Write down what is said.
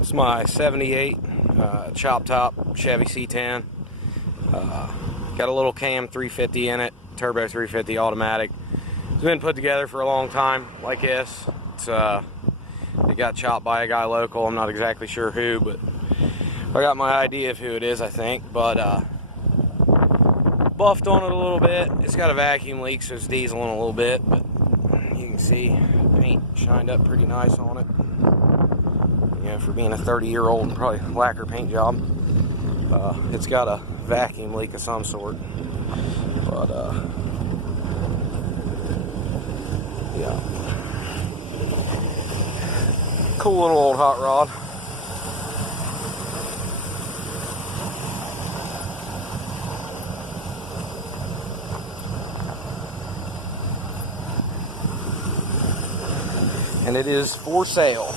It's my 78 chop top Chevy C10. Got a little cam 350 in it, turbo 350 automatic. It's been put together for a long time like this. It got chopped by a guy local. I'm not exactly sure who, but I got my idea of who it is, I think. But buffed on it a little bit. It's got a vacuum leak, so it's dieseling a little bit, but you can see paint shined up pretty nice on it. You know, for being a 30-year-old, probably lacquer paint job. It's got a vacuum leak of some sort, but yeah, cool little old hot rod. And it is for sale.